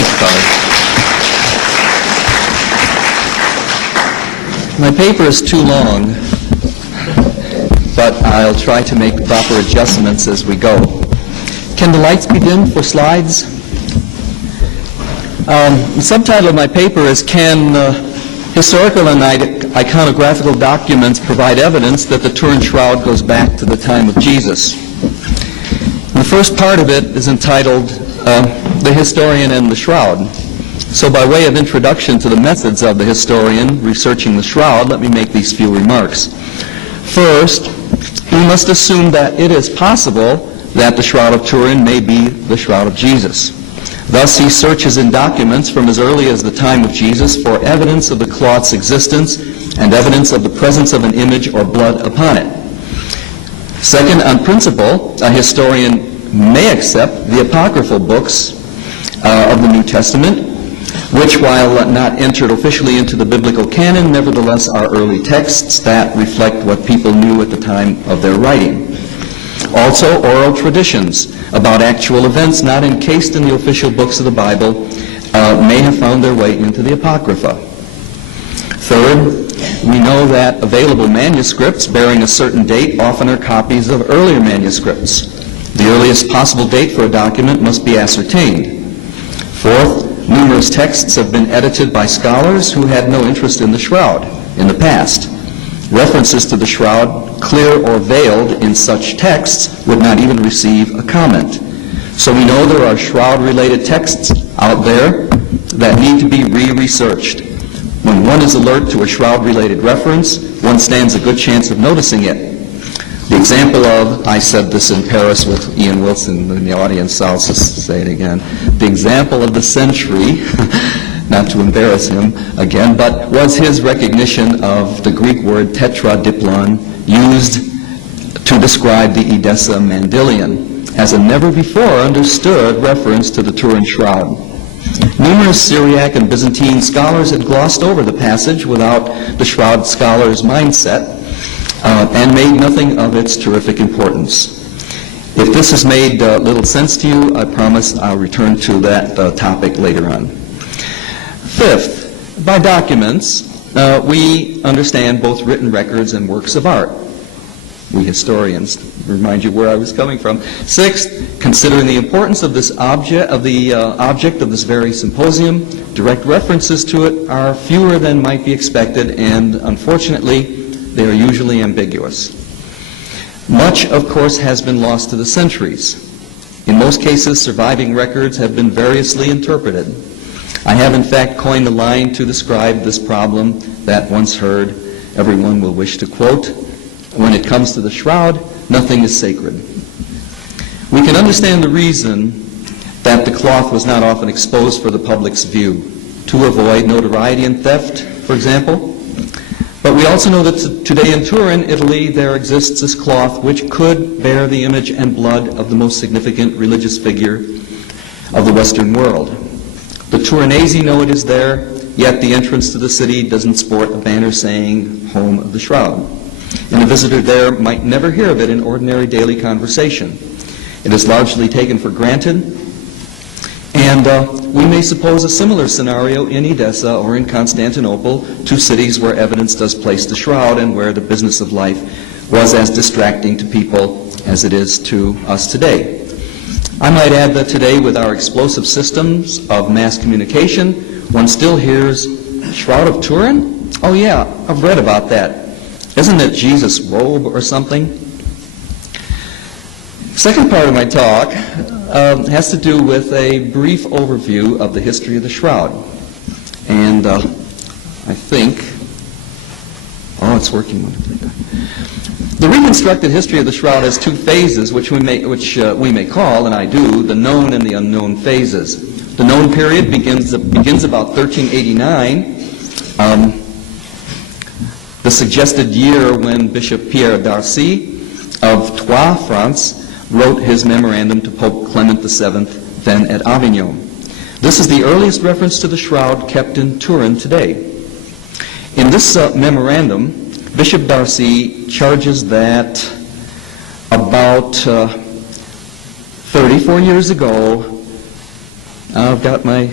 Thank you, Father. My paper is too long, but I'll try to make proper adjustments as we go. Can the lights be dimmed for slides? The subtitle of my paper is, Can Historical and Iconographical Documents Provide Evidence that the Turin Shroud Goes Back to the Time of Jesus? The first part of it is entitled The Historian and the Shroud. So by way of introduction to the methods of the historian researching the shroud, let me make these few remarks. First, we must assume that it is possible that the Shroud of Turin may be the Shroud of Jesus. Thus, he searches in documents from as early as the time of Jesus for evidence of the cloth's existence and evidence of the presence of an image or blood upon it. Second, on principle, a historian may accept the apocryphal books of the New Testament, which, while not entered officially into the biblical canon, nevertheless are early texts that reflect what people knew at the time of their writing. Also, oral traditions about actual events not encased in the official books of the Bible may have found their way into the Apocrypha. Third, we know that available manuscripts bearing a certain date often are copies of earlier manuscripts. The earliest possible date for a document must be ascertained. Fourth, numerous texts have been edited by scholars who had no interest in the shroud in the past. References to the shroud, clear or veiled in such texts, would not even receive a comment. So we know there are shroud-related texts out there that need to be re-researched. When one is alert to a shroud-related reference, one stands a good chance of noticing it. The example of, I said this in Paris with Ian Wilson in the audience, so I'll just say it again. The example of the century, not to embarrass him again, but was his recognition of the Greek word tetradiplon used to describe the Edessa Mandylion as a never-before understood reference to the Turin Shroud. Numerous Syriac and Byzantine scholars had glossed over the passage without the shroud scholar's mindset and made nothing of its terrific importance. If this has made little sense to you, I promise I'll return to that topic later on. Fifth, by documents, we understand both written records and works of art. We historians, remind you where I was coming from. Sixth, considering the importance of this object of this very symposium, direct references to it are fewer than might be expected, and unfortunately, they are usually ambiguous. Much, of course, has been lost to the centuries. In most cases, surviving records have been variously interpreted. I have, in fact, coined a line to describe this problem that once heard everyone will wish to quote, "When it comes to the shroud, nothing is sacred." We can understand the reason that the cloth was not often exposed for the public's view, to avoid notoriety and theft, for example. But we also know that today in Turin, Italy, there exists this cloth which could bear the image and blood of the most significant religious figure of the Western world. The Turinese know it is there, yet the entrance to the city doesn't sport a banner saying, "Home of the Shroud." And a visitor there might never hear of it in ordinary daily conversation. It is largely taken for granted, and we may suppose a similar scenario in Edessa or in Constantinople, two cities where evidence does place the shroud and where the business of life was as distracting to people as it is to us today. I might add that today, with our explosive systems of mass communication, one still hears, "Shroud of Turin? Oh yeah, I've read about that. Isn't it Jesus' robe or something?" Second part of my talk has to do with a brief overview of the history of the shroud. And I think, it's working. The reconstructed history of the shroud has two phases, which we may call, and I do, the known and the unknown phases. The known period begins about 1389, the suggested year when Bishop Pierre d'Arcy of Troyes, France, wrote his memorandum to Pope Clement VII, then at Avignon. This is the earliest reference to the shroud kept in Turin today. In this memorandum, Bishop d'Arcy charges that about 34 years ago, I've got my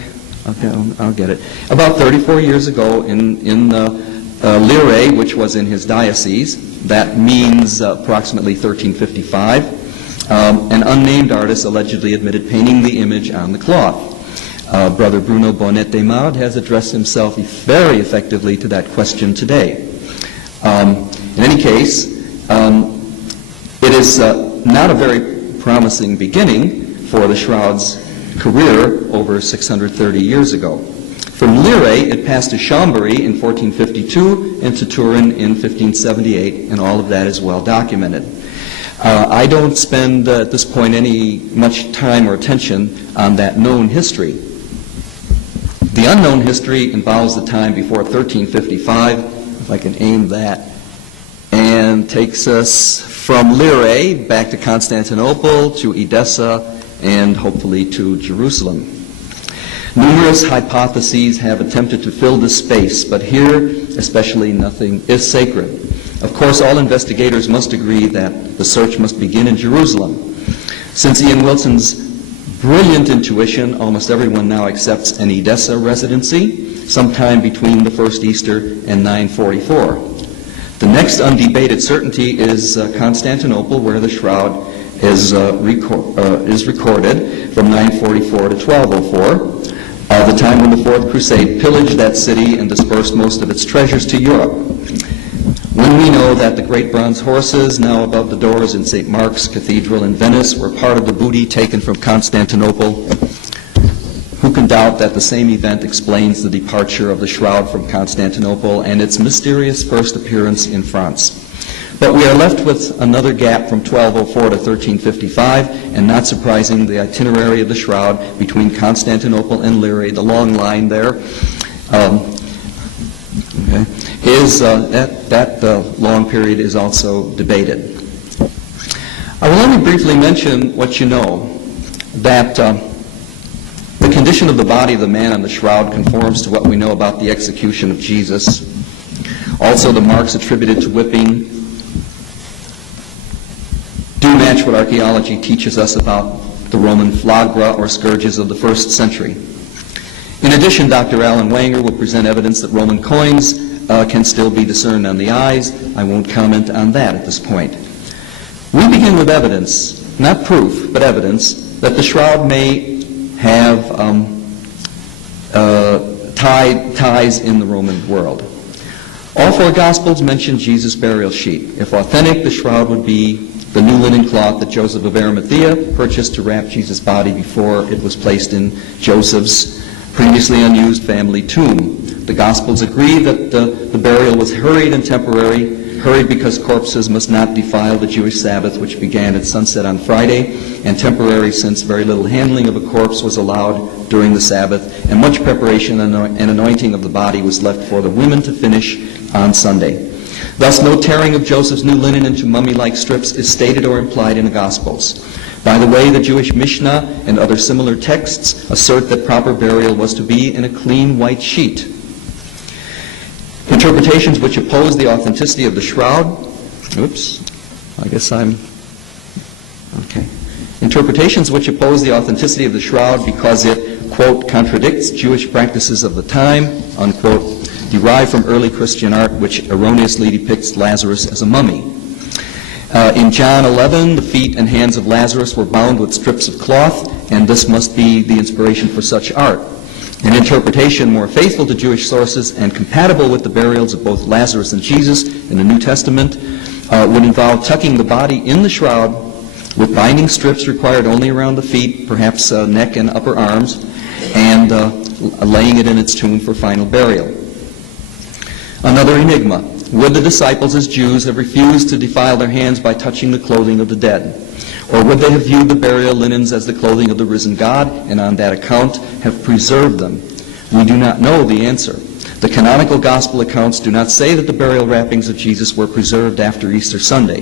Okay, I'll get it. About 34 years ago in Lire, which was in his diocese, that means approximately 1355, an unnamed artist allegedly admitted painting the image on the cloth. Brother Bruno Bonnet de Maud has addressed himself very effectively to that question today. In any case, it is not a very promising beginning for the Shroud's career over 630 years ago. From Lire, it passed to Chambéry in 1452 and to Turin in 1578, and all of that is well documented. I don't spend at this point much time or attention on that known history. The unknown history involves the time before 1355, if I can aim that, and takes us from Lire back to Constantinople, to Edessa, and hopefully to Jerusalem. Numerous hypotheses have attempted to fill this space, but here, especially, nothing is sacred. Of course, all investigators must agree that the search must begin in Jerusalem. Since Ian Wilson's brilliant intuition, almost everyone now accepts an Edessa residency sometime between the first Easter and 944. The next undebated certainty is Constantinople, where the Shroud is recorded from 944 to 1204, the time when the Fourth Crusade pillaged that city and dispersed most of its treasures to Europe. When we know that the great bronze horses now above the doors in St. Mark's Cathedral in Venice were part of the booty taken from Constantinople, who can doubt that the same event explains the departure of the Shroud from Constantinople and its mysterious first appearance in France? But we are left with another gap from 1204 to 1355, and not surprising, the itinerary of the Shroud between Constantinople and Lire, the long line there, that long period is also debated. I will only briefly mention what you know, that the condition of the body of the man on the Shroud conforms to what we know about the execution of Jesus. Also, the marks attributed to whipping do match what archaeology teaches us about the Roman flagra or scourges of the first century. In addition, Dr. Alan Wanger will present evidence that Roman coins can still be discerned on the eyes. I won't comment on that at this point. We begin with evidence, not proof, but evidence, that the Shroud may have ties in the Roman world. All four Gospels mention Jesus' burial sheet. If authentic, the Shroud would be the new linen cloth that Joseph of Arimathea purchased to wrap Jesus' body before it was placed in Joseph's previously unused family tomb. The Gospels agree that the burial was hurried and temporary, hurried because corpses must not defile the Jewish Sabbath, which began at sunset on Friday, and temporary since very little handling of a corpse was allowed during the Sabbath, and much preparation and anointing of the body was left for the women to finish on Sunday. Thus, no tearing of Joseph's new linen into mummy-like strips is stated or implied in the Gospels. By the way, the Jewish Mishnah and other similar texts assert that proper burial was to be in a clean white sheet. Interpretations which oppose the authenticity of the Shroud, Interpretations which oppose the authenticity of the Shroud because it, quote, contradicts Jewish practices of the time, unquote, derived from early Christian art which erroneously depicts Lazarus as a mummy. In John 11, the feet and hands of Lazarus were bound with strips of cloth, and this must be the inspiration for such art. An interpretation more faithful to Jewish sources and compatible with the burials of both Lazarus and Jesus in the New Testament would involve tucking the body in the Shroud with binding strips required only around the feet, perhaps neck and upper arms, and laying it in its tomb for final burial. Another enigma. Would the disciples as Jews have refused to defile their hands by touching the clothing of the dead? Or would they have viewed the burial linens as the clothing of the risen God, and on that account have preserved them? We do not know the answer. The canonical gospel accounts do not say that the burial wrappings of Jesus were preserved after Easter Sunday.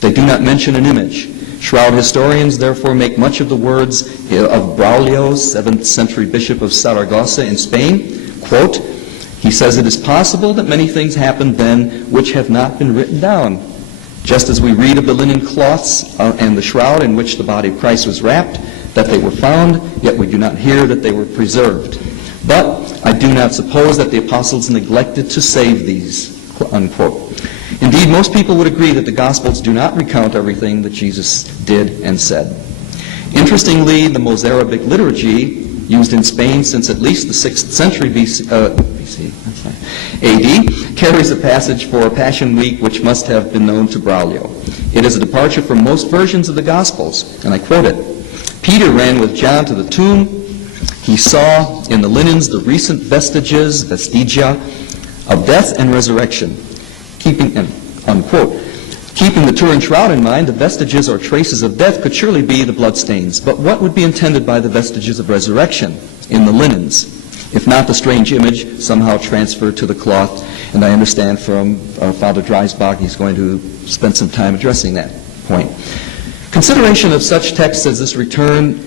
They do not mention an image. Shroud historians therefore make much of the words of Braulio, 7th century bishop of Saragossa in Spain, quote, he says it is possible that many things happened then which have not been written down. Just as we read of the linen cloths and the shroud in which the body of Christ was wrapped, that they were found, yet we do not hear that they were preserved. But I do not suppose that the apostles neglected to save these, unquote. Indeed, most people would agree that the Gospels do not recount everything that Jesus did and said. Interestingly, the Mozarabic liturgy, used in Spain since at least the 6th century AD, carries a passage for Passion Week which must have been known to Braulio. It is a departure from most versions of the Gospels, and I quote it. Peter ran with John to the tomb. He saw in the linens the recent vestigia, of death and resurrection. Unquote. Keeping the Turin Shroud in mind, the vestiges or traces of death could surely be the bloodstains. But what would be intended by the vestiges of resurrection in the linens, if not the strange image somehow transferred to the cloth? And I understand from Father Dreisbach he's going to spend some time addressing that point. Consideration of such texts as this return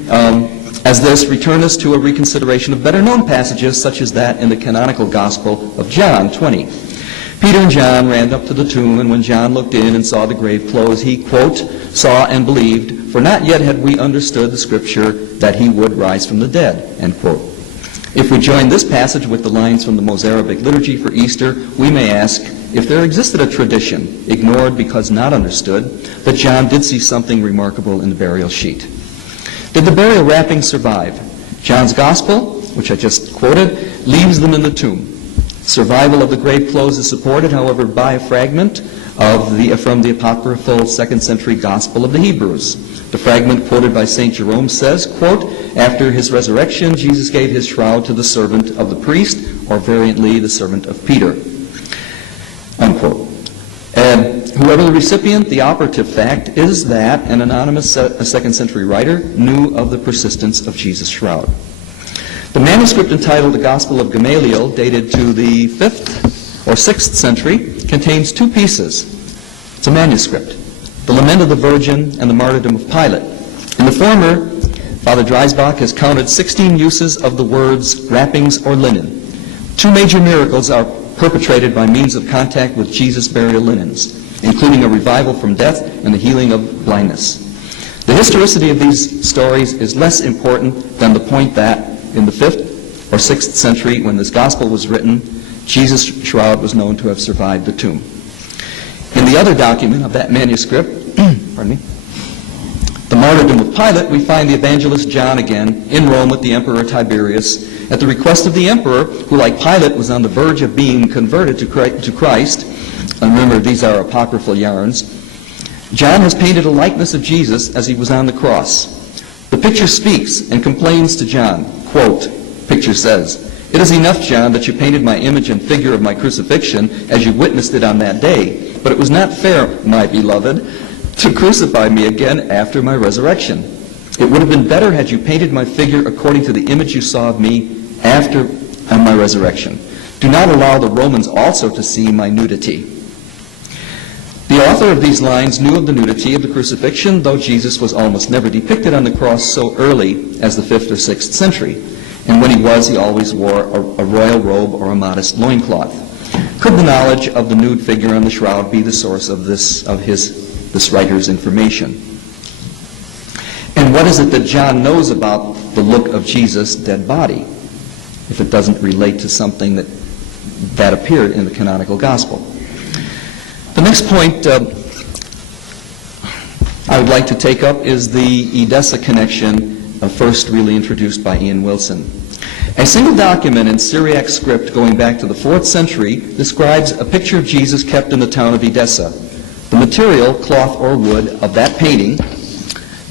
us to a reconsideration of better-known passages such as that in the canonical Gospel of John 20. Peter and John ran up to the tomb, and when John looked in and saw the grave clothes, he, quote, saw and believed, for not yet had we understood the Scripture that he would rise from the dead, end quote. If we join this passage with the lines from the Mozarabic liturgy for Easter, we may ask if there existed a tradition, ignored because not understood, that John did see something remarkable in the burial sheet. Did the burial wrappings survive? John's Gospel, which I just quoted, leaves them in the tomb. Survival of the grave clothes is supported, however, by a fragment from the apocryphal 2nd century Gospel of the Hebrews. The fragment quoted by St. Jerome says, quote, after his resurrection, Jesus gave his shroud to the servant of the priest, or variantly, the servant of Peter, unquote. And whoever the recipient, the operative fact is that an anonymous 2nd century writer knew of the persistence of Jesus' shroud. The manuscript entitled The Gospel of Gamaliel, dated to the 5th or 6th century, contains two pieces. It's a manuscript, the Lament of the Virgin and the Martyrdom of Pilate. In the former, Father Dreisbach has counted 16 uses of the words wrappings or linen. Two major miracles are perpetrated by means of contact with Jesus' burial linens, including a revival from death and the healing of blindness. The historicity of these stories is less important than the point that in the 5th or 6th century, when this gospel was written, Jesus' shroud was known to have survived the tomb. In the other document of that manuscript, the Martyrdom of Pilate, we find the evangelist John again in Rome with the Emperor Tiberius at the request of the emperor, who, like Pilate, was on the verge of being converted to Christ. And remember, these are apocryphal yarns. John has painted a likeness of Jesus as he was on the cross. The picture speaks and complains to John. Quote, picture says, it is enough, John, that you painted my image and figure of my crucifixion as you witnessed it on that day. But it was not fair, my beloved, to crucify me again after my resurrection. It would have been better had you painted my figure according to the image you saw of me after my resurrection. Do not allow the Romans also to see my nudity. The author of these lines knew of the nudity of the crucifixion, though Jesus was almost never depicted on the cross so early as the 5th or 6th century. And when he always wore a royal robe or a modest loincloth. Could the knowledge of the nude figure on the shroud be the source of this writer's information? And what is it that John knows about the look of Jesus' dead body, if it doesn't relate to something that appeared in the canonical gospel? The next point I would like to take up is the Edessa connection, first really introduced by Ian Wilson. A single document in Syriac script going back to the 4th century describes a picture of Jesus kept in the town of Edessa. The material, cloth or wood, of that painting,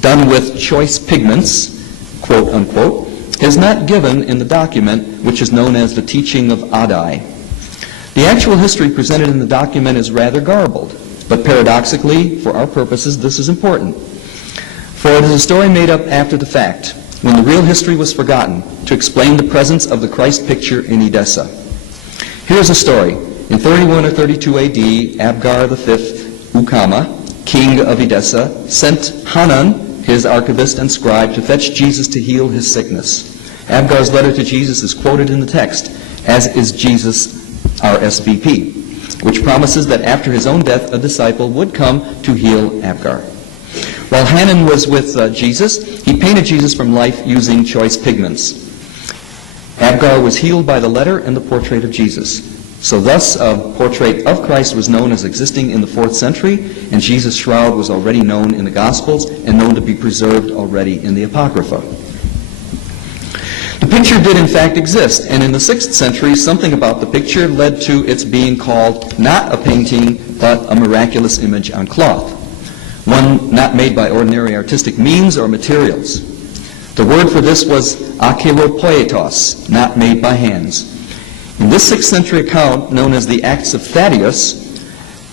done with choice pigments, quote unquote, is not given in the document, which is known as the Teaching of Addai. The actual history presented in the document is rather garbled, but paradoxically, for our purposes, this is important. For it is a story made up after the fact, when the real history was forgotten, to explain the presence of the Christ picture in Edessa. Here's a story. In 31 or 32 A.D., Abgar V Ukama, king of Edessa, sent Hanan, his archivist and scribe, to fetch Jesus to heal his sickness. Abgar's letter to Jesus is quoted in the text, as is Jesus' RSVP, which promises that after his own death, a disciple would come to heal Abgar. While Hanan was with Jesus, he painted Jesus from life using choice pigments. Abgar was healed by the letter and the portrait of Jesus. So thus, a portrait of Christ was known as existing in the 4th century, and Jesus' shroud was already known in the Gospels and known to be preserved already in the Apocrypha. The picture did in fact exist, and in the 6th century, something about the picture led to its being called not a painting, but a miraculous image on cloth, one not made by ordinary artistic means or materials. The word for this was akelopoietos, not made by hands. In this 6th century account, known as the Acts of Thaddeus,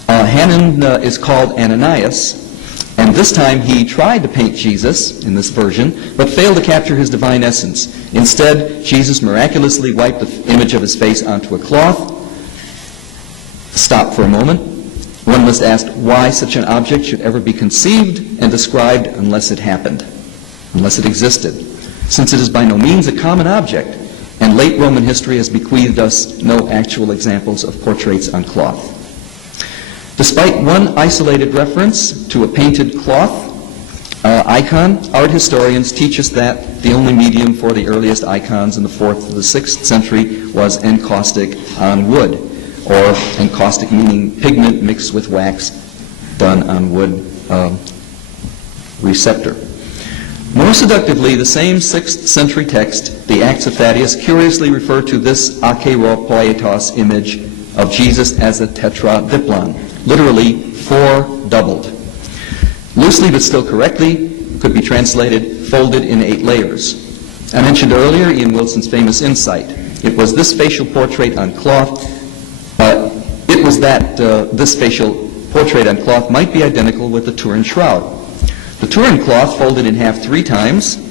Hanan is called Ananias, and this time he tried to paint Jesus in this version, but failed to capture his divine essence. Instead, Jesus miraculously wiped the image of his face onto a cloth. Stop for a moment. One must ask why such an object should ever be conceived and described unless it happened, unless it existed, since it is by no means a common object, and late Roman history has bequeathed us no actual examples of portraits on cloth. Despite one isolated reference to a painted cloth icon, art historians teach us that the only medium for the earliest icons in the 4th to the 6th century was encaustic on wood, or encaustic meaning pigment mixed with wax done on wood receptor. More seductively, the same 6th century text, the Acts of Thaddeus, curiously refer to this akeropoietos image of Jesus as a tetradiplon, literally 4 doubled. Loosely but still correctly, could be translated folded in 8 layers. I mentioned earlier Ian Wilson's famous insight. It was this facial portrait on cloth, but it was that this facial portrait on cloth might be identical with the Turin Shroud. The Turin cloth, folded in half 3 times,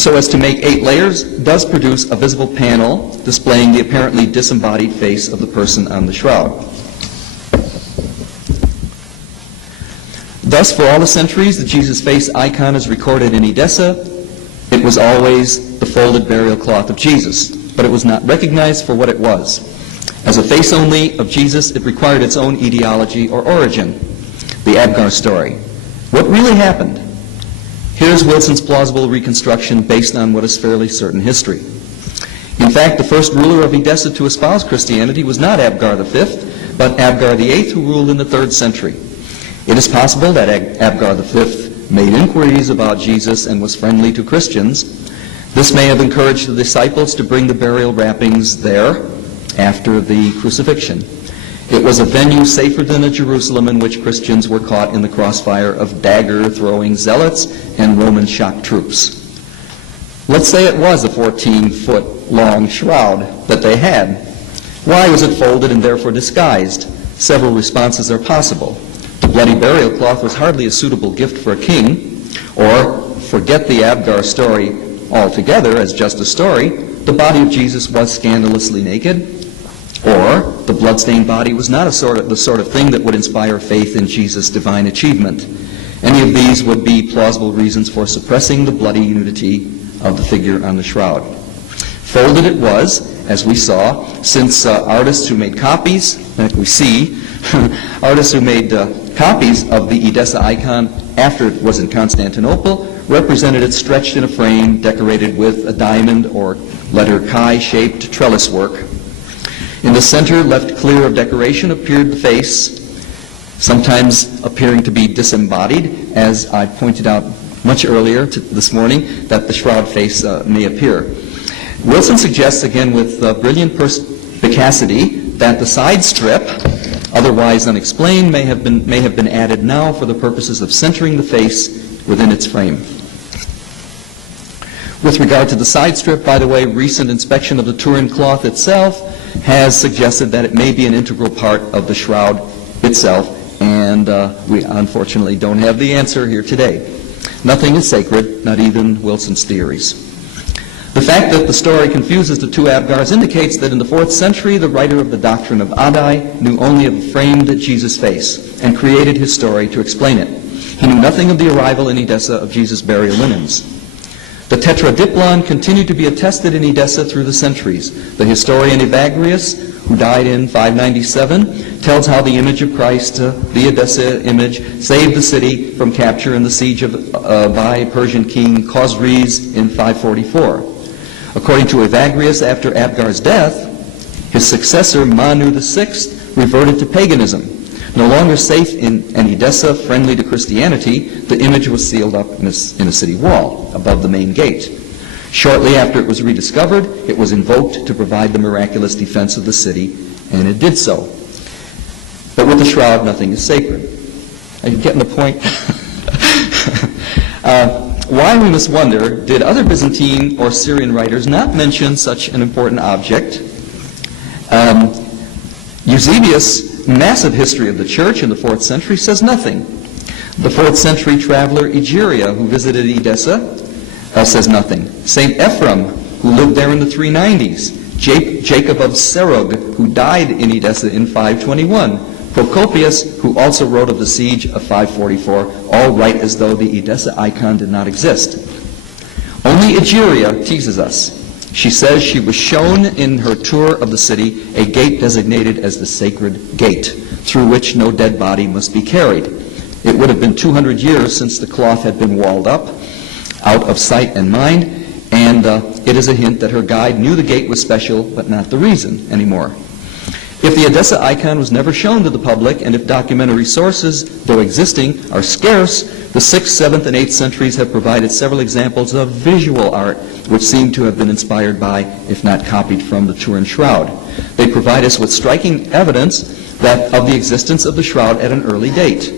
so as to make 8 layers, does produce a visible panel displaying the apparently disembodied face of the person on the shroud. Thus, for all the centuries the Jesus face icon is recorded in Edessa, it was always the folded burial cloth of Jesus, but it was not recognized for what it was. As a face only of Jesus, it required its own etiology or origin, the Abgar story. What really happened? Here's Wilson's plausible reconstruction based on what is fairly certain history. In fact, the first ruler of Edessa to espouse Christianity was not Abgar V, but Abgar VIII, who ruled in the 3rd century. It is possible that Abgar V made inquiries about Jesus and was friendly to Christians. This may have encouraged the disciples to bring the burial wrappings there after the crucifixion. It was a venue safer than a Jerusalem in which Christians were caught in the crossfire of dagger-throwing zealots and Roman shock troops. Let's say it was a 14-foot-long shroud that they had. Why was it folded and therefore disguised? Several responses are possible. The bloody burial cloth was hardly a suitable gift for a king, or, forget the Abgar story altogether as just a story, the body of Jesus was scandalously naked, or the bloodstained body was not the sort of thing that would inspire faith in Jesus' divine achievement. Any of these would be plausible reasons for suppressing the bloody nudity of the figure on the shroud. Folded it was, as we saw, since artists who made copies, like we see, artists who made copies of the Edessa icon after it was in Constantinople represented it stretched in a frame decorated with a diamond or letter chi-shaped trellis work. In the center, left clear of decoration, appeared the face, sometimes appearing to be disembodied, as I pointed out much earlier this morning, that the shroud face may appear. Wilson suggests, again with brilliant perspicacity, that the side strip, otherwise unexplained, may have been added now for the purposes of centering the face within its frame. With regard to the side strip, by the way, recent inspection of the Turin cloth itself has suggested that it may be an integral part of the shroud itself, and we unfortunately don't have the answer here today. Nothing is sacred, not even Wilson's theories. The fact that the story confuses the two Abgars indicates that in the 4th century, the writer of the doctrine of Addai knew only of a framed Jesus' face and created his story to explain it. He knew nothing of the arrival in Edessa of Jesus' burial linens. The tetradiplon continued to be attested in Edessa through the centuries. The historian Evagrius, who died in 597, tells how the image of Christ, the Edessa image, saved the city from capture in the siege by Persian king Khosroes in 544. According to Evagrius, after Abgar's death, his successor Manu VI reverted to paganism. No longer safe in an Edessa friendly to Christianity, the image was sealed up in a city wall above the main gate. Shortly after it was rediscovered, it was invoked to provide the miraculous defense of the city, and it did so. But with the shroud, nothing is sacred. Are you getting the point? Why, we must wonder, did other Byzantine or Syrian writers not mention such an important object? Eusebius' massive history of the church in the 4th century says nothing. The 4th century traveler Egeria, who visited Edessa, says nothing. St. Ephraim, who lived there in the 390s. Jacob of Serug, who died in Edessa in 521. Procopius, who also wrote of the siege of 544, all write as though the Edessa icon did not exist. Only Egeria teases us. She says she was shown in her tour of the city a gate designated as the sacred gate, through which no dead body must be carried. It would have been 200 years since the cloth had been walled up, out of sight and mind, and it is a hint that her guide knew the gate was special, but not the reason anymore. If the Edessa icon was never shown to the public, and if documentary sources, though existing, are scarce, the 6th, 7th, and 8th centuries have provided several examples of visual art which seem to have been inspired by, if not copied from, the Turin Shroud. They provide us with striking evidence of the existence of the shroud at an early date.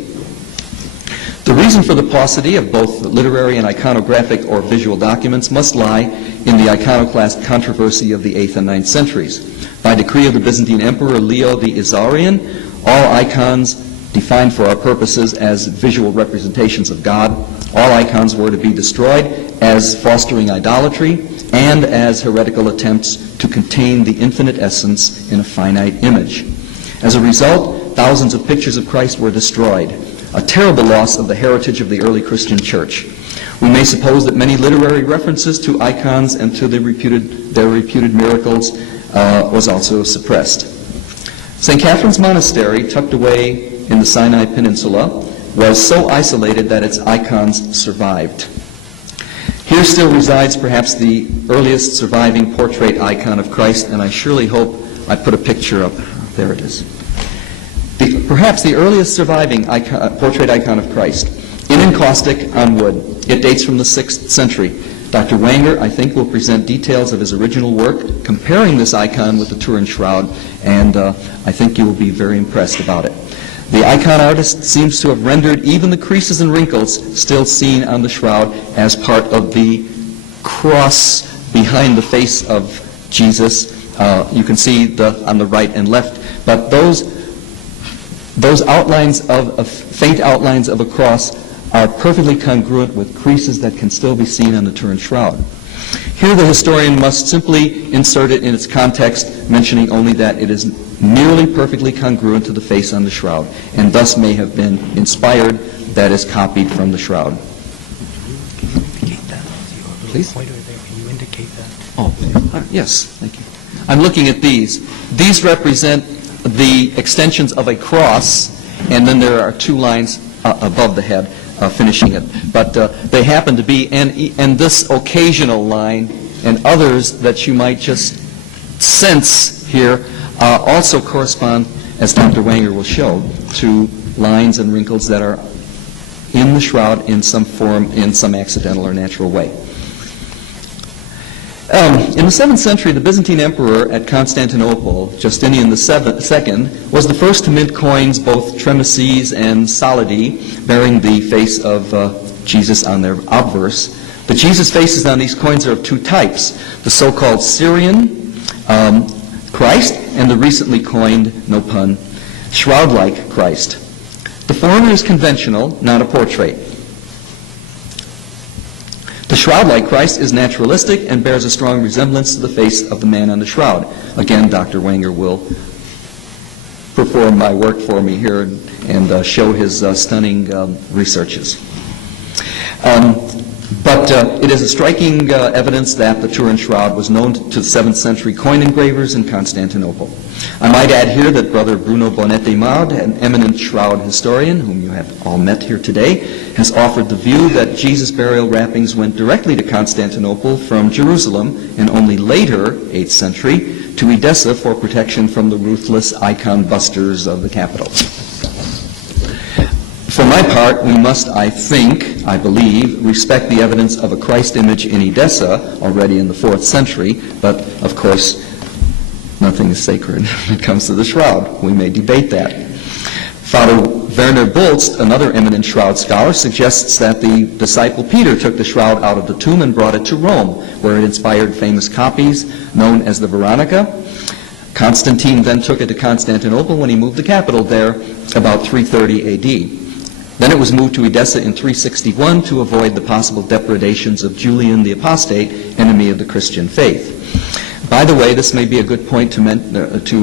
The reason for the paucity of both literary and iconographic or visual documents must lie in the iconoclast controversy of the 8th and 9th centuries. By decree of the Byzantine Emperor Leo the Isaurian, all icons defined for our purposes as visual representations of God, all icons were to be destroyed as fostering idolatry and as heretical attempts to contain the infinite essence in a finite image. As a result, thousands of pictures of Christ were destroyed, a terrible loss of the heritage of the early Christian church. We may suppose that many literary references to icons and to their reputed miracles was also suppressed. St. Catherine's Monastery, tucked away in the Sinai Peninsula, was so isolated that its icons survived. Here still resides perhaps the earliest surviving portrait icon of Christ, and I surely hope I put a picture up. There it is. Perhaps the earliest surviving portrait icon of Christ, in encaustic on wood. It dates from the 6th century. Dr. Wanger, I think, will present details of his original work comparing this icon with the Turin Shroud, and I think you will be very impressed about it. The icon artist seems to have rendered even the creases and wrinkles still seen on the shroud as part of the cross behind the face of Jesus. You can see on the right and left, but those outlines faint outlines of a cross are perfectly congruent with creases that can still be seen on the Turin Shroud. Here the historian must simply insert it in its context, mentioning only that it is nearly perfectly congruent to the face on the shroud, and thus may have been inspired, that is, copied from the shroud. Can you indicate that? Please? Pointer there. Can you indicate that? Oh, yes, thank you. I'm looking at these. These represent the extensions of a cross, and then there are two lines above the head finishing it. But they happen to be, and this occasional line and others that you might just sense here also correspond, as Dr. Wanger will show, to lines and wrinkles that are in the shroud in some form, in some accidental or natural way. In the 7th century, the Byzantine emperor at Constantinople, Justinian II, was the first to mint coins, both tremices and solidi, bearing the face of Jesus on their obverse. The Jesus faces on these coins are of two types, the so-called Syrian Christ and the recently coined, no pun, shroud-like Christ. The former is conventional, not a portrait. The shroud-like Christ is naturalistic and bears a strong resemblance to the face of the man on the shroud. Again, Dr. Wanger will perform my work for me here and show his stunning researches. But But it is a striking evidence that the Turin Shroud was known to 7th century coin engravers in Constantinople. I might add here that Brother Bruno Bonetti Maud, an eminent shroud historian, whom you have all met here today, has offered the view that Jesus' burial wrappings went directly to Constantinople from Jerusalem, and only later, 8th century, to Edessa for protection from the ruthless icon busters of the capital. For my part, we must, I believe, respect the evidence of a Christ image in Edessa, already in the 4th century, but of course, nothing is sacred when it comes to the shroud. We may debate that. Father Werner Bolst, another eminent shroud scholar, suggests that the disciple Peter took the shroud out of the tomb and brought it to Rome, where it inspired famous copies known as the Veronica. Constantine then took it to Constantinople when he moved the capital there about 330 AD. Then it was moved to Edessa in 361 to avoid the possible depredations of Julian the Apostate, enemy of the Christian faith. By the way, this may be a good point to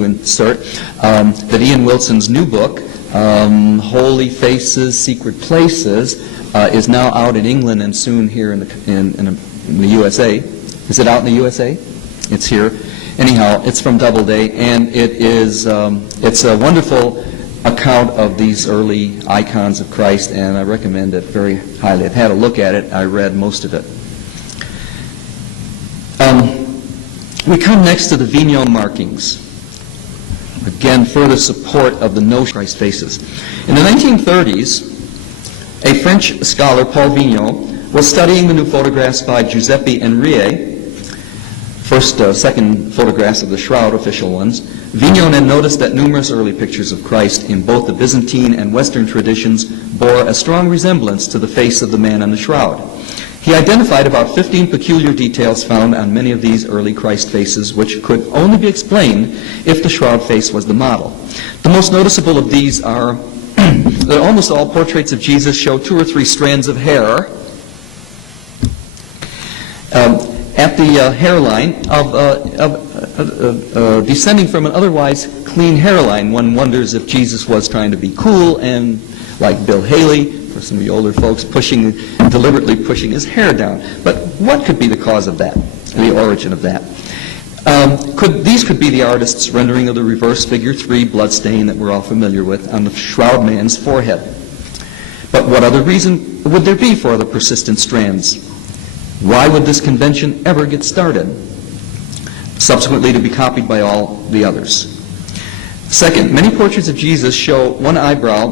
insert, that Ian Wilson's new book, Holy Faces, Secret Places, is now out in England and soon here in the USA. Is it out in the USA? It's here. Anyhow, it's from Doubleday, and it's a wonderful account of these early icons of Christ, and I recommend it very highly. I've had a look at it. I read most of it. We come next to the Vignon markings. Again, further support of the notion of Christ faces. In the 1930s, a French scholar, Paul Vignon, was studying the new photographs by Giuseppe Enrie, second photographs of the Shroud, official ones. Vignon had noticed that numerous early pictures of Christ in both the Byzantine and Western traditions bore a strong resemblance to the face of the man on the Shroud. He identified about 15 peculiar details found on many of these early Christ faces, which could only be explained if the Shroud face was the model. The most noticeable of these are that almost all portraits of Jesus show 2 or 3 strands of hair at the hairline descending from an otherwise clean hairline. One wonders if Jesus was trying to be cool and, like Bill Haley, for some of you older folks, deliberately pushing his hair down. But what could be the cause of that, the origin of that? These could be the artist's rendering of the reverse figure 3 bloodstain that we're all familiar with on the Shroud man's forehead. But what other reason would there be for the persistent strands? Why would this convention ever get started, subsequently to be copied by all the others? Second, many portraits of Jesus show one eyebrow,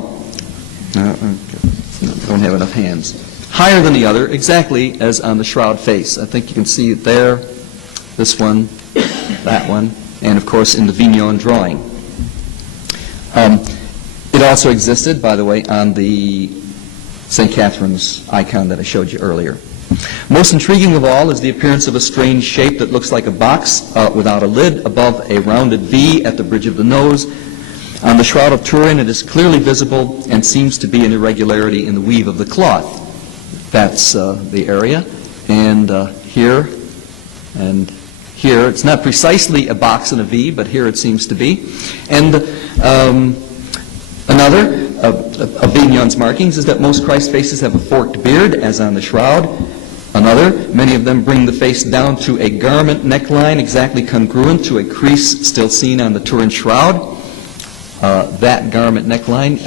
don't have enough hands, higher than the other, exactly as on the Shroud face. I think you can see it there, this one, that one, and of course in the Vignon drawing. It also existed, by the way, on the St. Catherine's icon that I showed you earlier. Most intriguing of all is the appearance of a strange shape that looks like a box without a lid above a rounded V at the bridge of the nose. On the Shroud of Turin, it is clearly visible and seems to be an irregularity in the weave of the cloth. That's the area. And here and here, it's not precisely a box and a V, but here it seems to be. And another of Vignon's markings is that most Christ faces have a forked beard, as on the Shroud. Another, many of them bring the face down to a garment neckline exactly congruent to a crease still seen on the Turin Shroud. That garment neckline,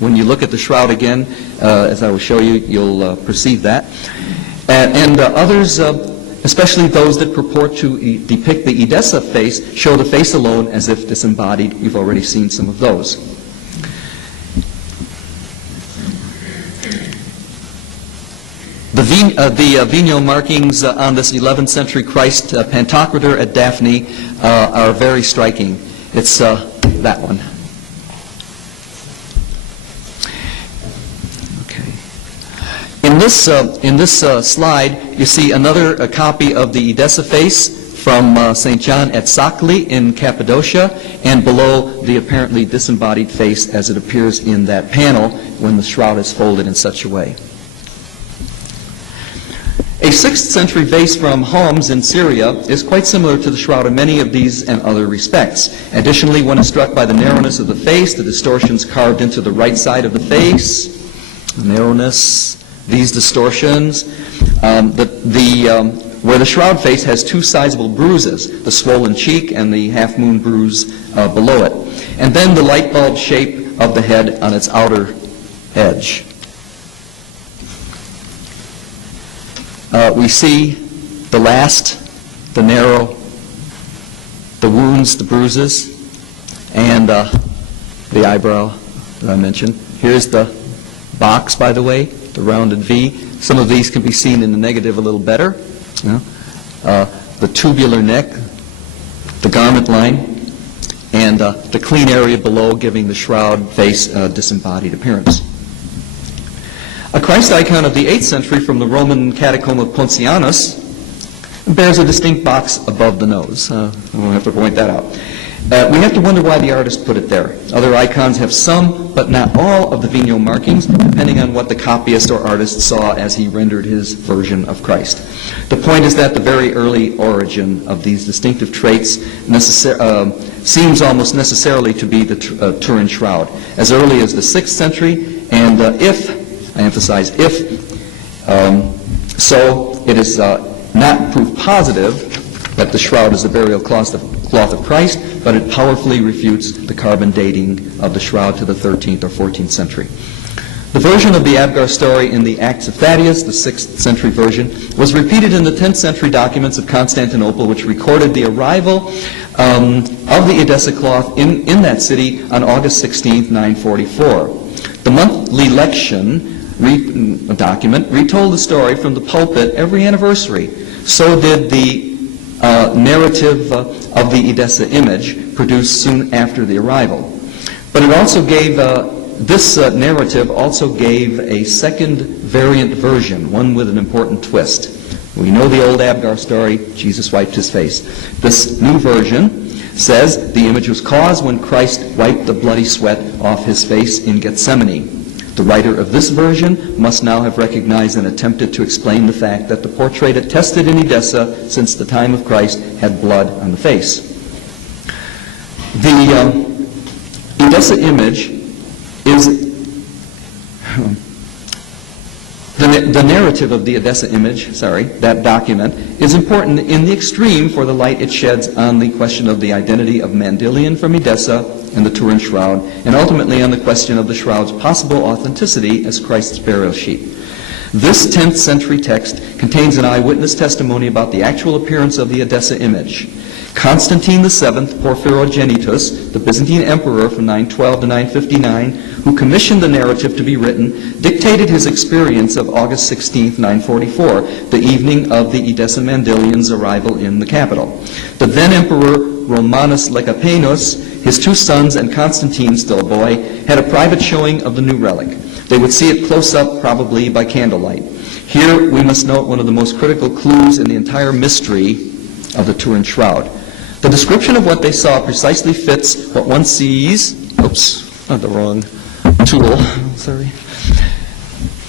when you look at the Shroud again, as I will show you, you'll perceive that. And others, especially those that purport to depict the Edessa face, show the face alone as if disembodied. You've already seen some of those. The Vignon markings on this 11th century Christ Pantocrator at Daphne are very striking. It's that one. Okay. In this slide, you see another copy of the Edessa face from St. John at Sakli in Cappadocia, and below the apparently disembodied face as it appears in that panel when the shroud is folded in such a way. A 6th century vase from Homs in Syria is quite similar to the shroud in many of these and other respects. Additionally, one is struck by the narrowness of the face, the distortions carved into the right side of the face, the narrowness, these distortions. Where the shroud face has two sizable bruises, the swollen cheek and the half-moon bruise below it, and then the light bulb shape of the head on its outer edge. We see the last, the narrow, the wounds, the bruises, and the eyebrow that I mentioned. Here's the box, by the way, the rounded V. Some of these can be seen in the negative a little better. The tubular neck, the garment line, and the clean area below giving the shroud face a disembodied appearance. A Christ icon of the 8th century from the Roman catacomb of Pontianus bears a distinct box above the nose. I won't have to point that out. We have to wonder why the artist put it there. Other icons have some, but not all, of the venial markings, depending on what the copyist or artist saw as he rendered his version of Christ. The point is that the very early origin of these distinctive traits seems almost necessarily to be the Turin shroud. As early as the 6th century, and if, I emphasize if, so it is not proof positive that the shroud is the burial cloth of Christ, but it powerfully refutes the carbon dating of the shroud to the 13th or 14th century. The version of the Abgar story in the Acts of Thaddeus, the 6th century version, was repeated in the 10th century documents of Constantinople, which recorded the arrival of the Edessa cloth in that city on August 16th, 944. The monthly lection document retold the story from the pulpit every anniversary. So did the narrative of the Edessa image produced soon after the arrival. But it also gave, this narrative also gave a second variant version, one with an important twist. We know the old Abgar story, Jesus wiped his face. This new version says the image was caused when Christ wiped the bloody sweat off his face in Gethsemane. The writer of this version must now have recognized and attempted to explain the fact that the portrait attested in Edessa since the time of Christ had blood on the face. The Edessa image is the narrative of the Edessa image, that document, is important in the extreme for the light it sheds on the question of the identity of Mandylion from Edessa and the Turin shroud, and ultimately on the question of the shroud's possible authenticity as Christ's burial sheet. This 10th century text contains an eyewitness testimony about the actual appearance of the Edessa image. Constantine VII, Porphyrogenitus, the Byzantine emperor from 912 to 959, who commissioned the narrative to be written, dictated his experience of August 16, 944, the evening of the Edessa Mandylion's arrival in the capital. The then emperor Romanus Lecapenus, his two sons, and Constantine, still a boy, had a private showing of the new relic. They would see it close up, probably by candlelight. Here we must note one of the most critical clues in the entire mystery of the Turin shroud. The description of what they saw precisely fits what one sees. Oops, not the wrong tool. Sorry.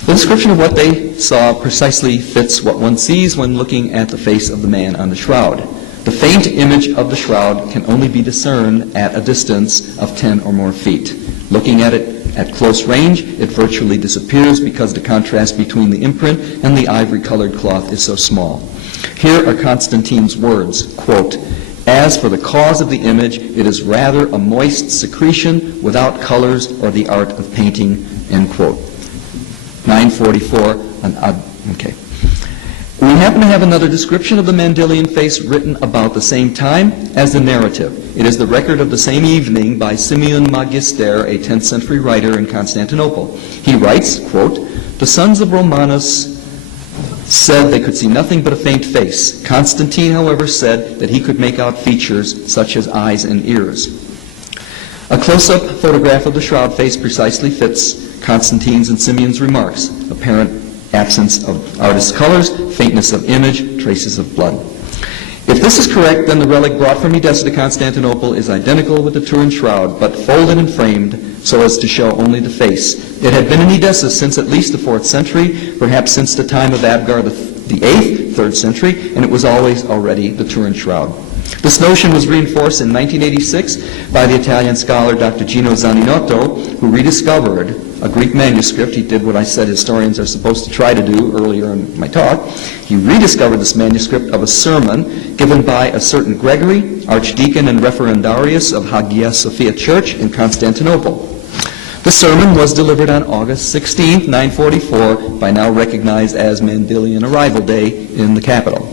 The description of what they saw precisely fits what one sees when looking at the face of the man on the shroud. The faint image of the shroud can only be discerned at a distance of 10 or more feet. Looking at it at close range, it virtually disappears because the contrast between the imprint and the ivory-colored cloth is so small. Here are Constantine's words, quote, "As for the cause of the image, it is rather a moist secretion without colors or the art of painting," end quote. 944, okay. We happen to have another description of the Mandylion face written about the same time as the narrative. It is the record of the same evening by Simeon Magister, a 10th century writer in Constantinople. He writes, quote, "The sons of Romanus said they could see nothing but a faint face. Constantine, however, said that he could make out features such as eyes and ears." A close-up photograph of the shroud face precisely fits Constantine's and Simeon's remarks: apparent absence of artist's colors, faintness of image, traces of blood. If this is correct, then the relic brought from Edessa to Constantinople is identical with the Turin shroud, but folded and framed so as to show only the face. It had been in Edessa since at least the 4th century, perhaps since the time of Abgar the 8th, 3rd century, and it was always already the Turin shroud. This notion was reinforced in 1986 by the Italian scholar Dr. Gino Zaninotto, who rediscovered a Greek manuscript. He did what I said historians are supposed to try to do earlier in my talk. He rediscovered this manuscript of a sermon given by a certain Gregory, archdeacon and referendarius of Hagia Sophia Church in Constantinople. The sermon was delivered on August 16, 944, by now recognized as Mandylion Arrival Day in the capital.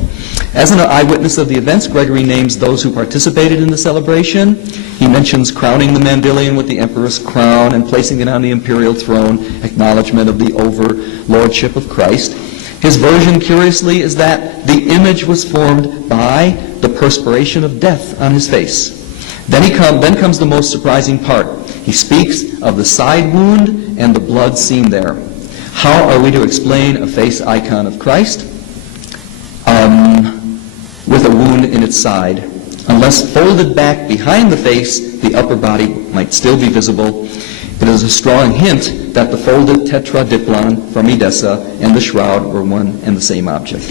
As an eyewitness of the events, Gregory names those who participated in the celebration. He mentions crowning the Mandylion with the emperor's crown and placing it on the imperial throne, acknowledgement of the overlordship of Christ. His version, curiously, is that the image was formed by the perspiration of death on his face. Then comes the most surprising part. He speaks of the side wound and the blood seen there. How are we to explain a face icon of Christ with a wound in its side? Unless folded back behind the face, the upper body might still be visible. It is a strong hint that the folded tetradiplon from Edessa and the shroud were one and the same object.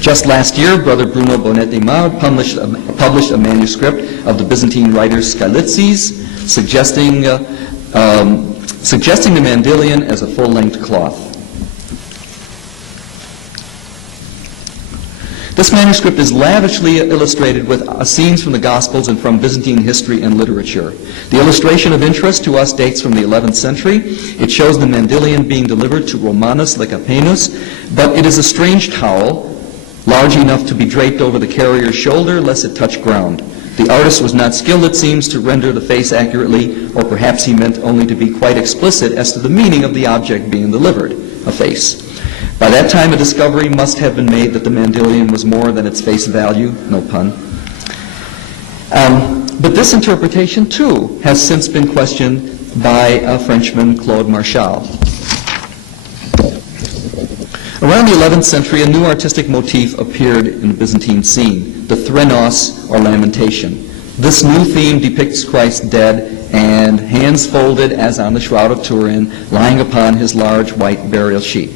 Just last year, Brother Bruno Bonetti-Maud published a manuscript of the Byzantine writer Skylitzes, suggesting the Mandylion as a full-length cloth. This manuscript is lavishly illustrated with scenes from the Gospels and from Byzantine history and literature. The illustration of interest to us dates from the 11th century. It shows the Mandylion being delivered to Romanus Lecapenus, but it is a strange towel, large enough to be draped over the carrier's shoulder lest it touch ground. The artist was not skilled, it seems, to render the face accurately, or perhaps he meant only to be quite explicit as to the meaning of the object being delivered, a face. By that time, a discovery must have been made that the Mandylion was more than its face value, no pun. But this interpretation, too, has since been questioned by Frenchman Claude Marchal. Around the 11th century, a new artistic motif appeared in the Byzantine scene, the threnos, or lamentation. This new theme depicts Christ dead and hands folded as on the Shroud of Turin, lying upon his large white burial sheet.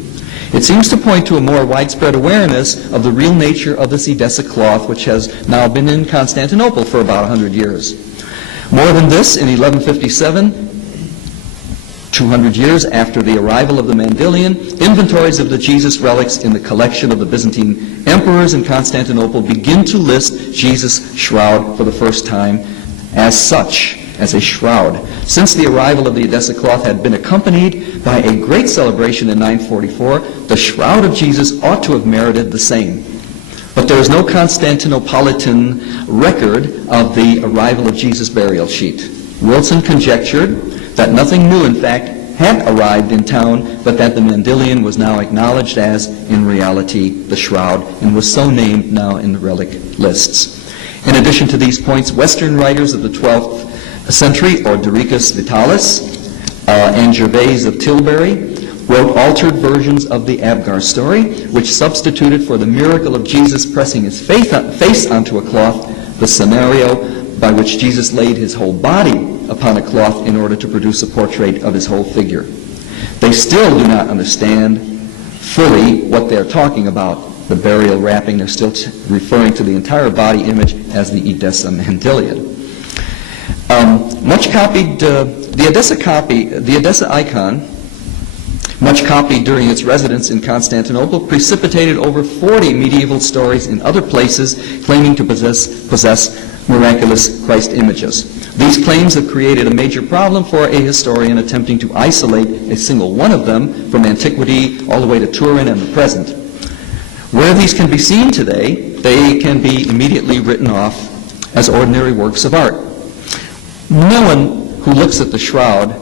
It seems to point to a more widespread awareness of the real nature of this Edessa cloth, which has now been in Constantinople for about 100 years. More than this, in 1157, 200 years after the arrival of the Mandylion, inventories of the Jesus relics in the collection of the Byzantine emperors in Constantinople begin to list Jesus' shroud for the first time as such, as a shroud. Since the arrival of the Edessa cloth had been accompanied by a great celebration in 944, the shroud of Jesus ought to have merited the same. But there is no Constantinopolitan record of the arrival of Jesus' burial sheet. Wilson conjectured that nothing new, in fact, had arrived in town, but that the Mandylion was now acknowledged as, in reality, the shroud, and was so named now in the relic lists. In addition to these points, Western writers of the 12th century, Ordericus Vitalis and Gervase of Tilbury, wrote altered versions of the Abgar story, which substituted for the miracle of Jesus pressing his face onto a cloth, the scenario by which Jesus laid his whole body upon a cloth in order to produce a portrait of his whole figure. They still do not understand fully what they're talking about, the burial wrapping. They're still referring to the entire body image as the Edessa Mandylion. Much copied, the Edessa icon, much copied during its residence in Constantinople, precipitated over 40 medieval stories in other places claiming to possess miraculous Christ images. These claims have created a major problem for a historian attempting to isolate a single one of them from antiquity all the way to Turin and the present. Where these can be seen today, they can be immediately written off as ordinary works of art. No one who looks at the shroud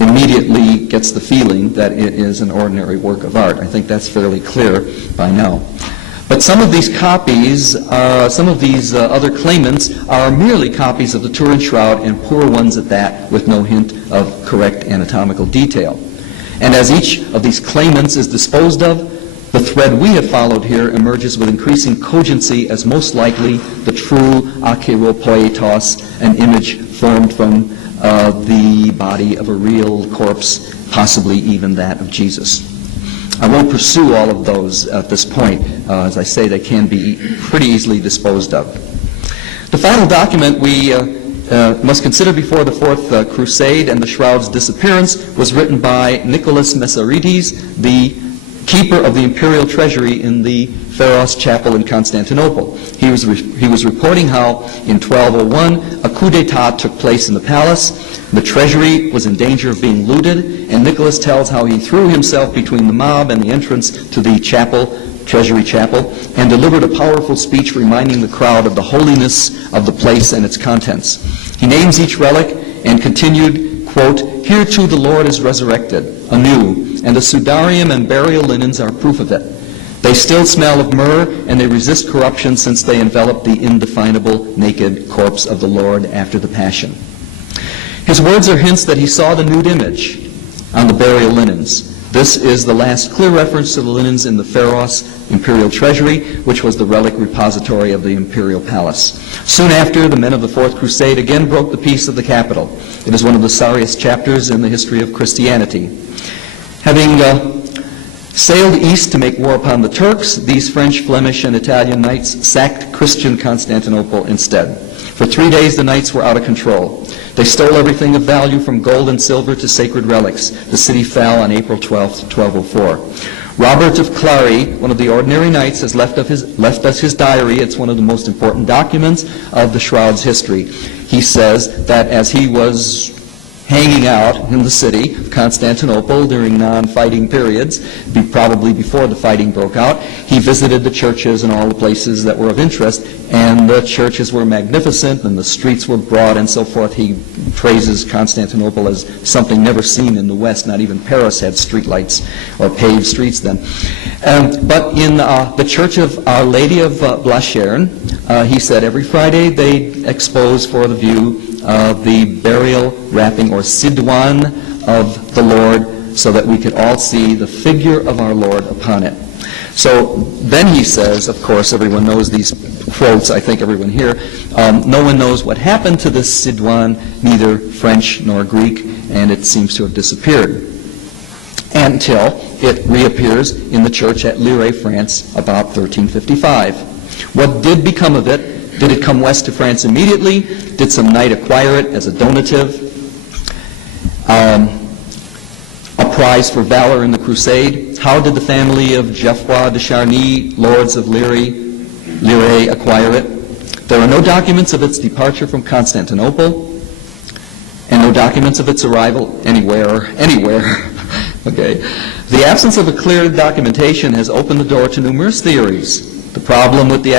immediately gets the feeling that it is an ordinary work of art. I think that's fairly clear by now. But some of these copies, other claimants, are merely copies of the Turin shroud, and poor ones at that, with no hint of correct anatomical detail. And as each of these claimants is disposed of, the thread we have followed here emerges with increasing cogency as most likely the true acheropoietos, an image formed from the body of a real corpse, possibly even that of Jesus. I won't pursue all of those at this point. As I say, they can be pretty easily disposed of. final document we must consider before the Fourth Crusade and the Shroud's disappearance was written by Nicholas Messarides, the keeper of the imperial treasury in the Pharos Chapel in Constantinople. He was reporting how in 1201 a coup d'etat took place in the palace. The treasury was in danger of being looted, and Nicholas tells how he threw himself between the mob and the entrance to the treasury chapel, and delivered a powerful speech reminding the crowd of the holiness of the place and its contents. He names each relic and continued, quote, "Here too the Lord is resurrected, anew, and the sudarium and burial linens are proof of it. They still smell of myrrh, and they resist corruption since they envelop the indefinable naked corpse of the Lord after the Passion." His words are hints that he saw the nude image on the burial linens. This is the last clear reference to the linens in the Pharos imperial treasury, which was the relic repository of the imperial palace. Soon after, the men of the Fourth Crusade again broke the peace of the capital. It is one of the sorriest chapters in the history of Christianity. Having sailed east to make war upon the Turks, these French, Flemish, and Italian knights sacked Christian Constantinople instead. For 3 days, the knights were out of control. They stole everything of value from gold and silver to sacred relics. The city fell on April 12, 1204. Robert of Clary, one of the ordinary knights, has left us his diary. It's one of the most important documents of the Shroud's history. He says that as he was hanging out in the city of Constantinople during non-fighting periods, probably before the fighting broke out, he visited the churches and all the places that were of interest, and the churches were magnificent and the streets were broad and so forth. He praises Constantinople as something never seen in the West. Not even Paris had streetlights or paved streets then. But in the Church of Our Lady of Blachern, he said every Friday they expose for the view the burial wrapping or sidwan of the Lord, so that we could all see the figure of our Lord upon it. So then he says, of course, everyone knows these quotes, I think everyone here, no one knows what happened to this sidwan, neither French nor Greek, and it seems to have disappeared until it reappears in the church at Lire, France, about 1355. What did become of it? Did it come west to France immediately? Did some knight acquire it as a donative? A prize for valor in the crusade? How did the family of Geoffroy de Charny, lords of Lire, acquire it? There are no documents of its departure from Constantinople, and no documents of its arrival anywhere. Okay. The absence of a clear documentation has opened the door to numerous theories. The problem with the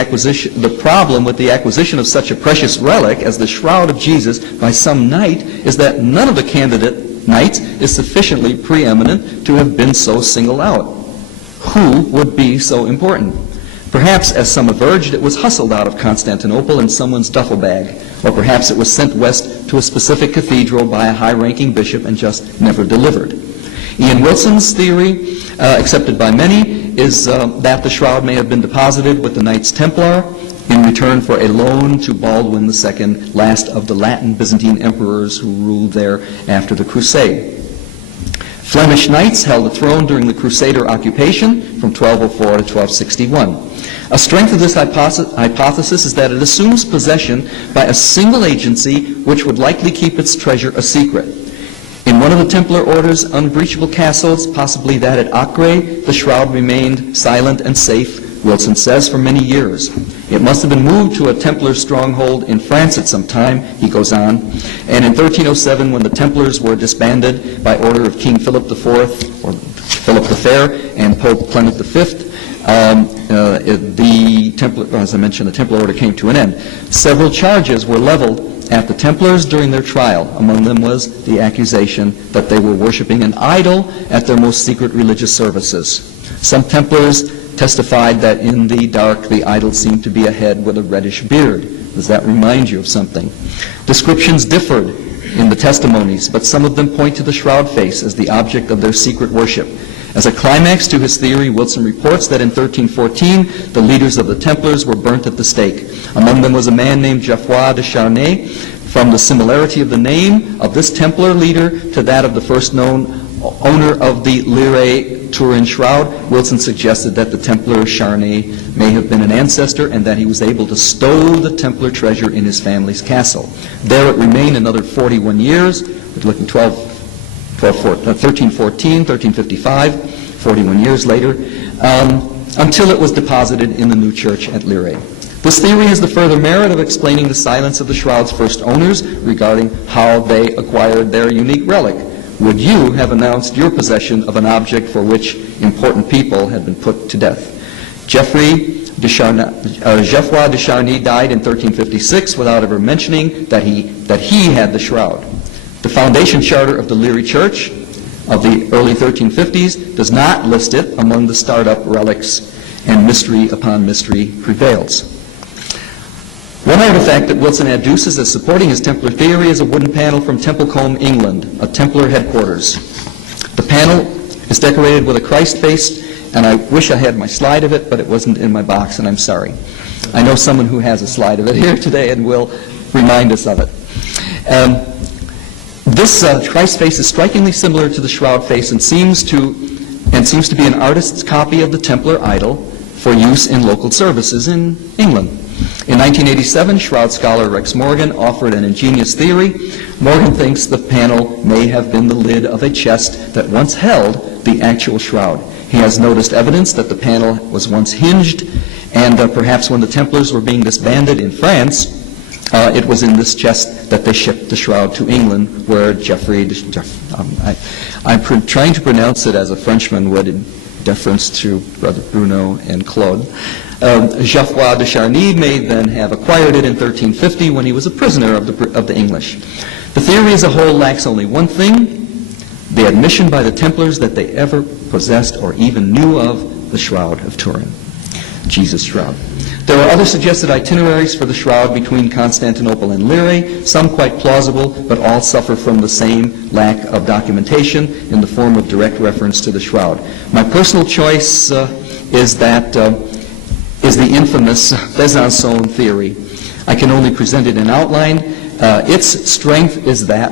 acquisition of such a precious relic as the Shroud of Jesus by some knight is that none of the candidate knights is sufficiently preeminent to have been so singled out. Who would be so important? Perhaps, as some averred, it was hustled out of Constantinople in someone's duffel bag, or perhaps it was sent west to a specific cathedral by a high-ranking bishop and just never delivered. Ian Wilson's theory, accepted by many, is that the shroud may have been deposited with the Knights Templar in return for a loan to Baldwin II, last of the Latin Byzantine emperors who ruled there after the Crusade. Flemish knights held the throne during the Crusader occupation from 1204 to 1261. A strength of this hypothesis is that it assumes possession by a single agency which would likely keep its treasure a secret. In one of the Templar Order's unbreachable castles, possibly that at Acre, the shroud remained silent and safe, Wilson says, for many years. It must have been moved to a Templar stronghold in France at some time, he goes on. And in 1307, when the Templars were disbanded by order of King Philip IV, or Philip the Fair, and Pope Clement V, the Templar, as I mentioned, the Templar Order came to an end. Several charges were leveled at the Templars during their trial. Among them was the accusation that they were worshiping an idol at their most secret religious services. Some Templars testified that in the dark the idol seemed to be a head with a reddish beard. Does that remind you of something? Descriptions differed in the testimonies, but some of them point to the shroud face as the object of their secret worship. As a climax to his theory, Wilson reports that in 1314, the leaders of the Templars were burnt at the stake. Among them was a man named Geoffroy de Charny. From the similarity of the name of this Templar leader to that of the first known owner of the Lire Turin shroud, Wilson suggested that the Templar Charnay may have been an ancestor and that he was able to stow the Templar treasure in his family's castle. There it remained another 41 years, we're looking 1314, 1355, 41 years later, until it was deposited in the new church at Lire. This theory has the further merit of explaining the silence of the shroud's first owners regarding how they acquired their unique relic. Would you have announced your possession of an object for which important people had been put to death? Geoffroy de Charny died in 1356 without ever mentioning that he had the shroud. The foundation charter of the Lire Church of the early 1350s does not list it among the startup relics, and mystery upon mystery prevails. One artifact that Wilson adduces as supporting his Templar theory is a wooden panel from Templecombe, England, a Templar headquarters. The panel is decorated with a Christ face, and I wish I had my slide of it, but it wasn't in my box, and I'm sorry. I know someone who has a slide of it here today and will remind us of it. This Christ face is strikingly similar to the shroud face and seems to be an artist's copy of the Templar idol for use in local services in England. In 1987, shroud scholar Rex Morgan offered an ingenious theory. Morgan thinks the panel may have been the lid of a chest that once held the actual shroud. He has noticed evidence that the panel was once hinged, and perhaps when the Templars were being disbanded in France, it was in this chest that they shipped the shroud to England, where I'm trying to pronounce it as a Frenchman would in deference to Brother Bruno and Claude. Geoffroy de Charny may then have acquired it in 1350 when he was a prisoner of the English. The theory as a whole lacks only one thing: the admission by the Templars that they ever possessed or even knew of the Shroud of Turin, Jesus' shroud. There are other suggested itineraries for the shroud between Constantinople and Lire, some quite plausible, but all suffer from the same lack of documentation in the form of direct reference to the shroud. My personal choice is the infamous Besançon theory. I can only present it in outline. Its strength is that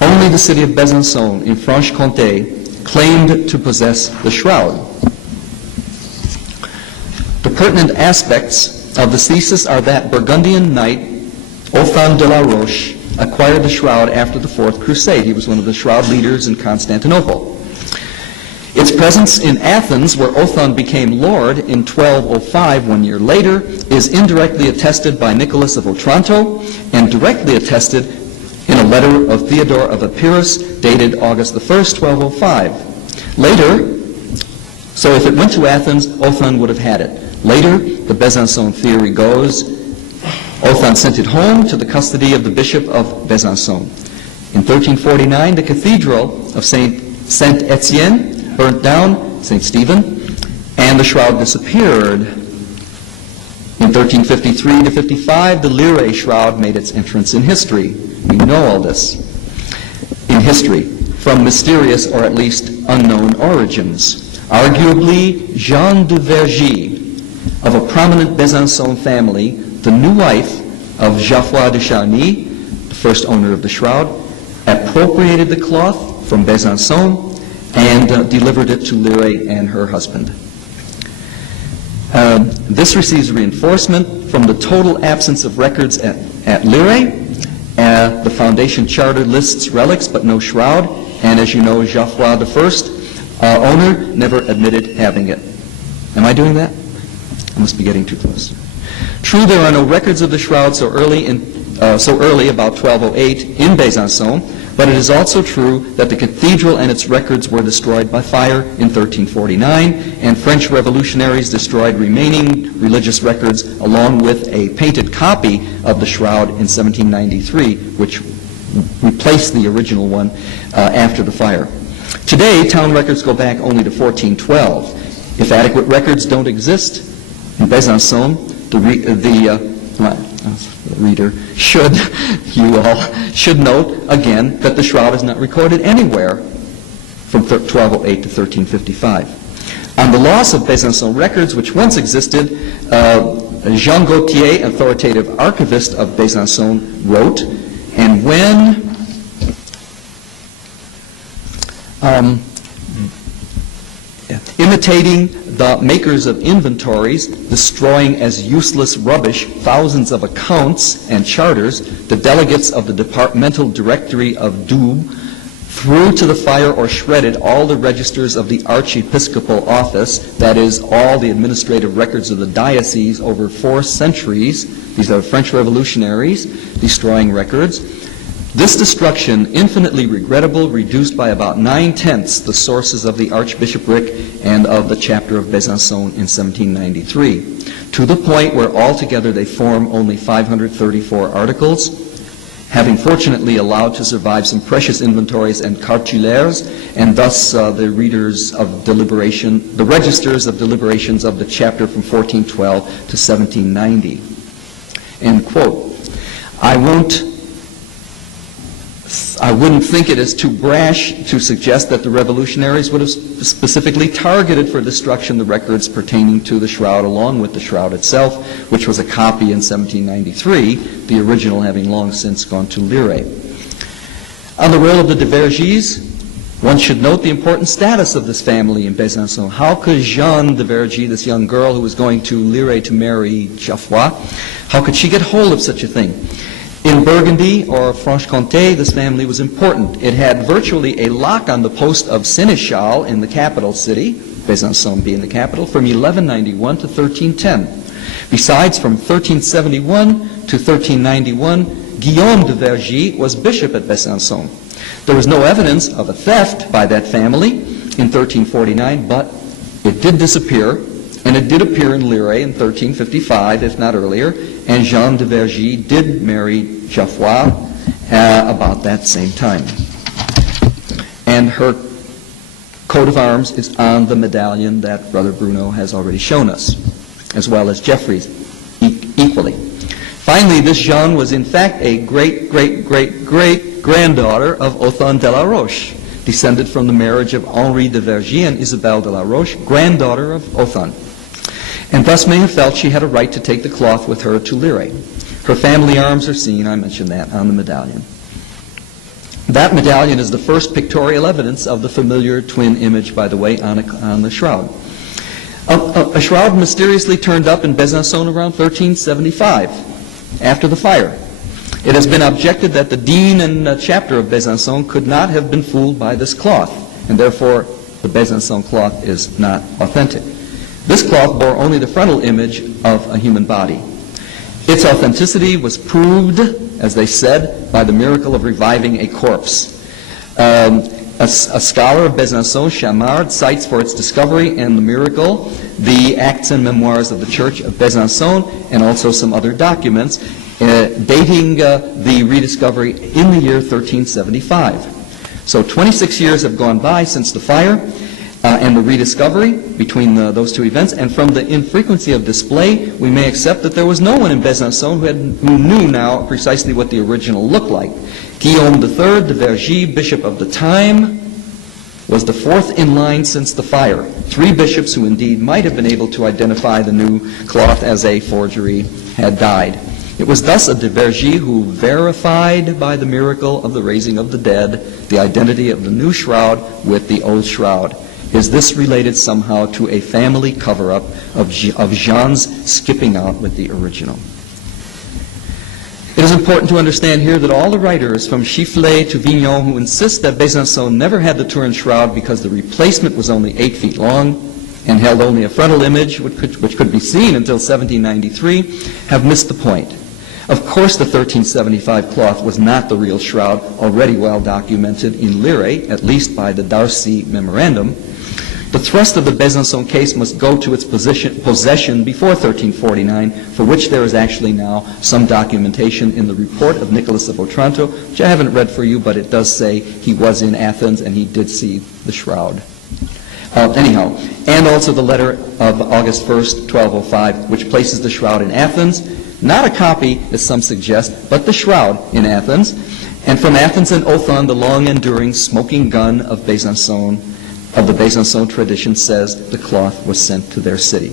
only the city of Besançon in Franche-Comté claimed to possess the shroud. The pertinent aspects of the thesis are that Burgundian knight Othon de la Roche acquired the shroud after the Fourth Crusade. He was one of the shroud leaders in Constantinople. Its presence in Athens, where Othon became lord in 1205, 1 year later, is indirectly attested by Nicholas of Otranto and directly attested in a letter of Theodore of Epirus dated August the 1st, 1205. Later, so if it went to Athens, Othon would have had it. Later, the Besançon theory goes, Othon sent it home to the custody of the Bishop of Besançon. In 1349, the cathedral of Saint Etienne burnt down, St. Stephen, and the shroud disappeared. In 1353 to 55, the Lire shroud made its entrance in history. We know all this in history from mysterious or at least unknown origins. Arguably, Jeanne de Vergy, of a prominent Besançon family, the new wife of Geoffroy de Charny, the first owner of the shroud, appropriated the cloth from Besançon and delivered it to Lire and her husband. This receives reinforcement from the total absence of records at Lire. The foundation charter lists relics but no shroud, and as you know, Geoffroy the first owner never admitted having it. Am I doing that? I must be getting too close. True, there are no records of the shroud so early, about 1208, in Besançon, but it is also true that the cathedral and its records were destroyed by fire in 1349, and French revolutionaries destroyed remaining religious records along with a painted copy of the shroud in 1793, which replaced the original one after the fire. Today, town records go back only to 1412. If adequate records don't exist in Besançon, the reader should note again that the shroud is not recorded anywhere from 1208 to 1355. On the loss of Besançon records, which once existed, Jean Gauthier, authoritative archivist of Besançon, wrote, and when Imitating the makers of inventories, destroying as useless rubbish thousands of accounts and charters, the delegates of the Departmental Directory of Doub threw to the fire or shredded all the registers of the Archiepiscopal Office, that is, all the administrative records of the diocese over 4 centuries. These are French revolutionaries destroying records. This destruction, infinitely regrettable, reduced by about 9/10 the sources of the archbishopric and of the chapter of Besançon in 1793, to the point where altogether they form only 534 articles, having fortunately allowed to survive some precious inventories and cartulaires, and thus the registers of deliberations of the chapter from 1412 to 1790. End quote. I wouldn't think it is too brash to suggest that the revolutionaries would have specifically targeted for destruction the records pertaining to the Shroud, along with the Shroud itself, which was a copy in 1793, the original having long since gone to Lire. On the role of the de Vergis, one should note the important status of this family in Besançon. How could Jeanne de Vergy, this young girl who was going to Lire to marry Geoffroy, how could she get hold of such a thing? In Burgundy or Franche-Comté, this family was important. It had virtually a lock on the post of seneschal in the capital city, Besançon being the capital, from 1191 to 1310. Besides, from 1371 to 1391, Guillaume de Vergy was bishop at Besançon. There was no evidence of a theft by that family in 1349, but it did disappear, and it did appear in Lire in 1355, if not earlier, and Jeanne de Vergy did marry Geoffroy about that same time. And her coat of arms is on the medallion that Brother Bruno has already shown us, as well as Geoffrey's equally. Finally, this Jeanne was in fact a great-great-great-granddaughter of Othon de la Roche, descended from the marriage of Henri de Vergy and Isabelle de la Roche, granddaughter of Othon, and thus may have felt she had a right to take the cloth with her to Lire. Her family arms are seen, I mentioned that, on the medallion. That medallion is the first pictorial evidence of the familiar twin image, by the way, on the shroud. A shroud mysteriously turned up in Besançon around 1375, after the fire. It has been objected that the dean and chapter of Besançon could not have been fooled by this cloth, and therefore the Besançon cloth is not authentic. This cloth bore only the frontal image of a human body. Its authenticity was proved, as they said, by the miracle of reviving a corpse. A scholar of Besançon, Chamard, cites for its discovery and the miracle the Acts and Memoirs of the Church of Besançon and also some other documents dating the rediscovery in the year 1375. So 26 years have gone by since the fire and the rediscovery between those two events, and from the infrequency of display, we may accept that there was no one in Besançon who knew now precisely what the original looked like. Guillaume III de Vergy, bishop of the time, was the fourth in line since the fire. 3 bishops who indeed might have been able to identify the new cloth as a forgery had died. It was thus a de Vergy who verified by the miracle of the raising of the dead the identity of the new shroud with the old shroud. Is this related somehow to a family cover-up of Jean's skipping out with the original? It is important to understand here that all the writers, from Chifflet to Vignon, who insist that Besançon never had the Turin shroud because the replacement was only 8 feet long and held only a frontal image, which could be seen until 1793, have missed the point. Of course, the 1375 cloth was not the real shroud, already well documented in Lire, at least by the Darcy Memorandum. The thrust of the Besançon case must go to its possession before 1349, for which there is actually now some documentation in the report of Nicholas of Otranto, which I haven't read for you, but it does say he was in Athens and he did see the shroud. Anyhow, and also the letter of August 1st, 1205, which places the shroud in Athens, not a copy, as some suggest, but the shroud in Athens, and from Athens and Othon, the long-enduring smoking gun of Besançon, of the Besançon tradition, says the cloth was sent to their city.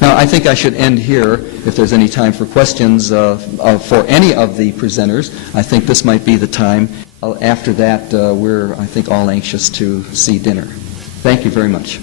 Now, I think I should end here. If there's any time for questions for any of the presenters, I think this might be the time. after that, we're, I think, all anxious to see dinner. Thank you very much.